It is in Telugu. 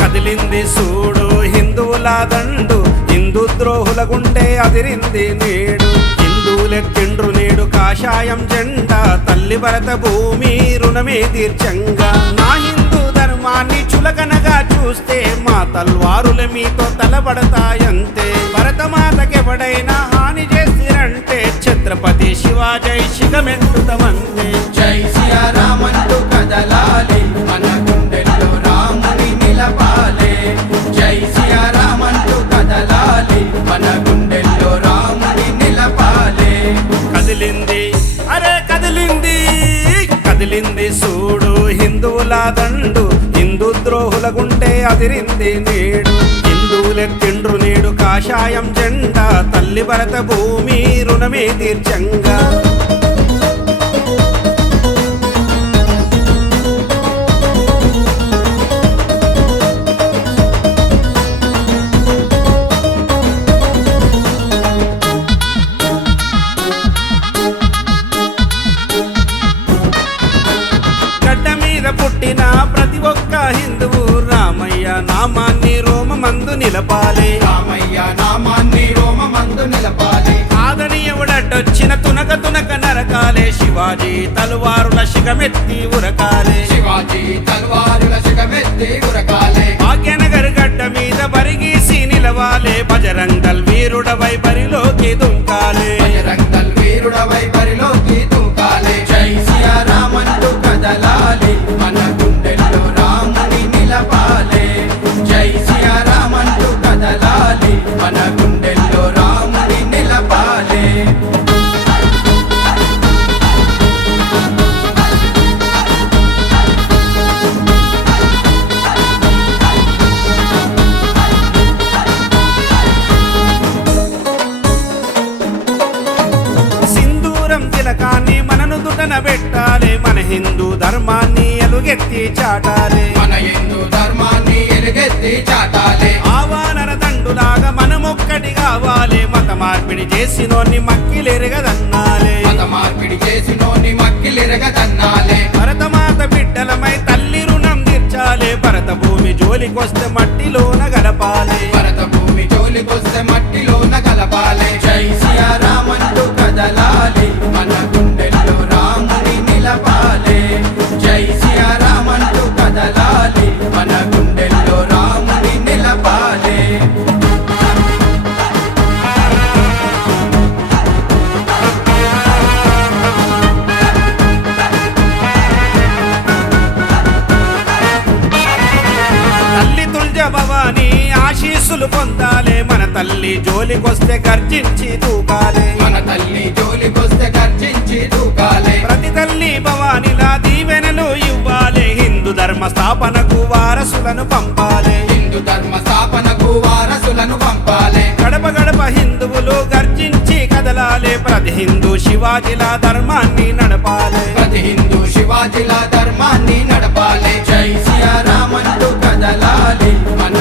కదిలింది సూడు హిందువుల దండు, హిందూ ద్రోహుల గుండె అదిరింది నేడు. హిందువులెత్తిండ్రు నేడు కాషాయం జెండా, తల్లి భరత భూమి రుణమే తీర్చంగా. నా హిందూ ధర్మాన్ని చులకనగా చూస్తే మా తల్వారుల మీతో తలబడతాయంతే. భరతమాతకెవడైనా హాని చేసిరంటే ఛత్రపతి శివాజీ శిఖమెత్తుతమంతే. జై శ్రీరామంటూ కదలాలి, మన గుండెల్లో రాముని నిలపాలి. జై శ్రీరామంటూ కదలాలి, మన గుండెల్లో రాముని నిలపాలి. కదిలింది అరే కదిలింది, కదిలింది సూడు హిందువుల దండు, హిందూ ద్రోహుల గుండె అదిరింది నేడు. హిందువులెత్తిండ్రు నేడు కాషాయం జెండా, తల్లి భరత భూమి రుణమే తీర్చంగా. పుట్టిన ప్రతి ఒక్క హిందువు రామయ్య నామాన్ని రోమమందు నిలపాలి. రామయ్య నామాన్ని రోమమందు నిలపాలి. ఆదని ఎవడొచ్చిన తునక తునక నరకాలే. శివాజీ తలువారుల శిఖమెత్తి ఉరకాలే. శివాజీ తల్వారుల శిఖమెత్తి ఉరకాలే. భాగ్యనగర్ గడ్డ మీద బరిగీసి నిలవాలే. బజరంగల్ వీరుడవై బరిలోకి దుంకాలే. బజరంగల్ వీరుడవై బరిలోకి దుంకాలే. జై శ్రీరామంటూ కదలాలి, మన గుండెల్లో రాముని నిలపాలి. జై శ్రీరామంటూ కదలాలి, మన గుండెల్లో రాముని నిలపాలి. సింధూరం తిలకాన్ని మనను దుటన పెట్టాలి. మన హిందూ ధర్మాన్ని ఎలుగెత్తి చాటాలి. మన హిందూ ధర్మాన్ని ఎలుగెత్తి చాటాలి. ఆవానర దండులాగా మనమొక్కటి కావాలి. మత మార్పిడి చేసినోన్ని మక్కిలెరగదన్నాలే. మత మార్పిడి చేసినోని మక్కిలిరగదన్నాలే. భరతమాత బిడ్డలమై తల్లి రుణం తీర్చాలి. భరత భూమి జోలికొస్తే మట్టిలోన గలపాలి. భరత భూమి జోలికొస్తే మట్టిలోన కలపాలి. జై శ్రీరామంటూ కదలాలి, మన గుండెల్లో రాముని నిలపాలి. జై శ్రీరామంటూ కదలాలి, మన గుండెల్లో రాముని నిలపాలి. తల్లి తుల్జ భవాని ఆశీస్సులు పొందాలి. మన తల్లి జోలికొస్తే గర్జించి దూకాలి. మన తల్లి జోలికొస్తే గర్జించి దూకాలి. ప్రతి తల్లి భవానిలా దీవెనలు ఇవ్వాలి. హిందూ ధర్మ స్థాపనకు వారసులను పంపాలి. హిందూ ధర్మ స్థాపనకు వారసులను పంపాలి. గడప గడప హిందువులు గర్జించి కదలాలి. ప్రతి హిందూ శివాజిలా ధర్మాన్ని నడపాలి. ప్రతి హిందూ శివాజిలా ధర్మాన్ని నడపాలి. జై శ్రీరామంటూ కదలాలి, మన